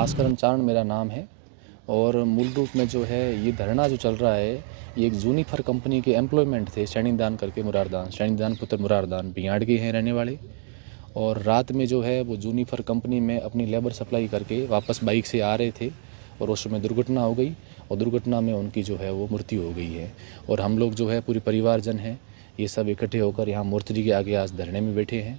आस्करन चारण मेरा नाम है और मूल रूप में जो है ये धरना जो चल रहा है ये एक जूनिफर कंपनी के एम्प्लॉयमेंट थे शैनीदान करके मुरारदान शैनीदान पुत्र मुरारदान बिहाड़ के हैं रहने वाले। और रात में जो है वो जूनिफर कंपनी में अपनी लेबर सप्लाई करके वापस बाइक से आ रहे थे और उस समय दुर्घटना हो गई और दुर्घटना में उनकी जो है वो मृत्यु हो गई है। और हम लोग जो है पूरी परिवारजन हैं ये सब इकट्ठे होकर यहाँ मोर्चरी के आगे आज धरने में बैठे हैं।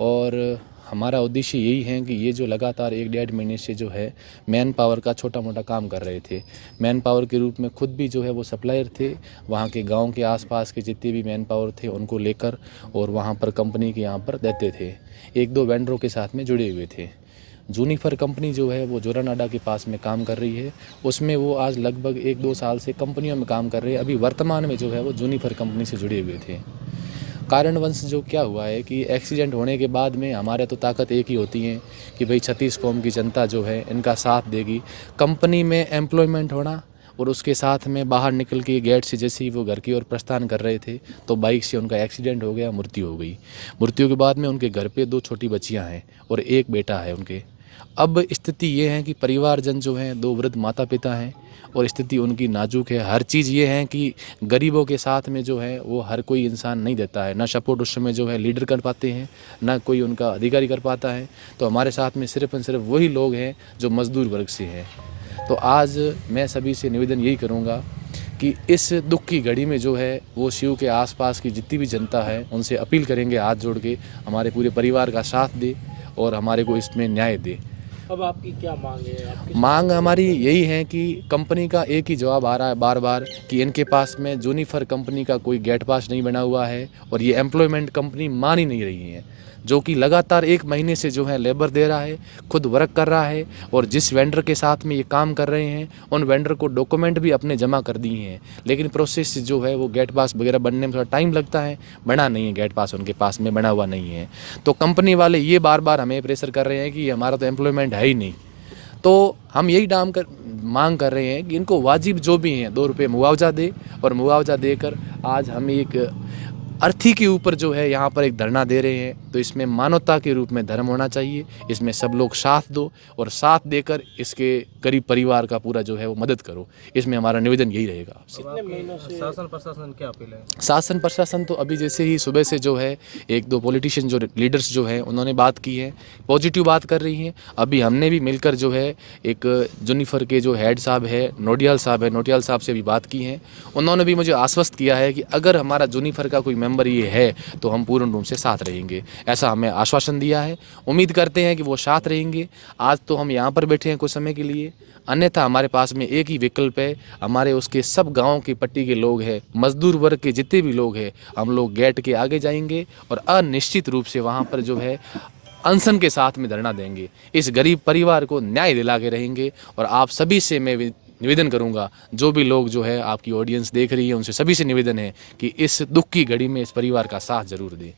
और हमारा उद्देश्य यही है कि ये जो लगातार 1-1.5 महीने से जो है मैन पावर का छोटा मोटा काम कर रहे थे, मैन पावर के रूप में खुद भी जो है वो सप्लायर थे, वहाँ के गांव के आसपास के जितने भी मैन पावर थे उनको लेकर और वहाँ पर कंपनी के यहाँ पर देते थे। 1-2 वेंडरों के साथ में जुड़े हुए थे। जूनिफर कंपनी जो है वो जोरानाडा के पास में काम कर रही है, उसमें वो आज लगभग 1-2 साल से कंपनियों में काम कर रहे हैं। अभी वर्तमान में जो है वो जूनिफर कंपनी से जुड़े हुए थे। कारणवश जो क्या हुआ है कि एक्सीडेंट होने के बाद में हमारे तो ताकत एक ही होती है कि भाई छत्तीस कौम की जनता जो है इनका साथ देगी। कंपनी में एम्प्लॉयमेंट होना और उसके साथ में बाहर निकल के गेट से जैसे ही वो घर की ओर प्रस्थान कर रहे थे तो बाइक से उनका एक्सीडेंट हो गया, मृत्यु हो गई। मृत्यु के बाद में उनके घर पे 2 छोटी बच्चियां हैं और 1 बेटा है उनके। अब स्थिति ये है कि परिवारजन जो हैं 2 वृद्ध माता पिता हैं और स्थिति उनकी नाजुक है। हर चीज़ ये है कि गरीबों के साथ में जो है वो हर कोई इंसान नहीं देता है, ना सपोर्ट उस समय जो है लीडर कर पाते हैं, ना कोई उनका अधिकारी कर पाता है। तो हमारे साथ में सिर्फ और सिर्फ वही लोग हैं जो मजदूर वर्ग से हैं। तो आज मैं सभी से निवेदन यही करूँगा कि इस दुख की घड़ी में जो है वो शिव के आसपास की जितनी भी जनता है उनसे अपील करेंगे हाथ जोड़ के हमारे पूरे परिवार का साथ दे और हमारे को इसमें न्याय दे। अब आपकी क्या मांग है? मांग हमारी यही है कि कंपनी का एक ही जवाब आ रहा है बार बार कि इनके पास में जूनिफर कंपनी का कोई गेट पास नहीं बना हुआ है और ये एम्प्लॉयमेंट कंपनी मान ही नहीं रही है, जो कि लगातार 1 महीने से जो है लेबर दे रहा है, खुद वर्क कर रहा है और जिस वेंडर के साथ में ये काम कर रहे हैं उन वेंडर को डॉक्यूमेंट भी अपने जमा कर दिए हैं, लेकिन प्रोसेस जो है वो गेट पास वगैरह बनने में थोड़ा टाइम लगता है, बना नहीं है गेट पास, उनके पास में बना हुआ नहीं है। तो कंपनी वाले ये बार बार हमें प्रेशर कर रहे हैं कि हमारा तो एम्प्लॉयमेंट है ही नहीं। तो हम यही मांग कर रहे हैं कि इनको वाजिब जो भी हैं 2 रुपये मुआवजा दे और मुआवजा देकर आज हम एक अर्थी के ऊपर जो है यहाँ पर एक धरना दे रहे हैं। तो इसमें मानवता के रूप में धर्म होना चाहिए, इसमें सब लोग साथ दो और साथ देकर इसके गरीब परिवार का पूरा जो है वो मदद करो। इसमें हमारा निवेदन यही रहेगा आपसे। शासन प्रशासन क्या अपील है? शासन प्रशासन तो अभी जैसे ही सुबह से जो है 1-2 पॉलिटिशियन जो लीडर्स जो हैं उन्होंने बात की है, पॉजिटिव बात कर रही हैं। अभी हमने भी मिलकर जो है एक जूनिफर के जो हेड साहब है नोडियाल साहब से भी बात की है। उन्होंने भी मुझे आश्वस्त किया है कि अगर हमारा जूनिफर का कोई मेंबर ये है तो हम पूर्ण रूप से साथ रहेंगे, ऐसा हमें आश्वासन दिया है। उम्मीद करते हैं कि वो साथ रहेंगे। आज तो हम यहाँ पर बैठे हैं कुछ समय के लिए, अन्यथा हमारे पास में एक ही विकल्प है, हमारे उसके सब गांव की पट्टी के लोग हैं, मजदूर वर्ग के जितने भी लोग हैं, हम लोग गेट के आगे जाएंगे और अनिश्चित रूप से वहां पर जो है अनशन के साथ में धरना देंगे। इस गरीब परिवार को न्याय दिला के रहेंगे। और आप सभी से मैं निवेदन करूंगा, जो भी लोग जो है आपकी ऑडियंस देख रही है उनसे सभी से निवेदन है कि इस दुख की घड़ी में इस परिवार का साथ जरूर दें।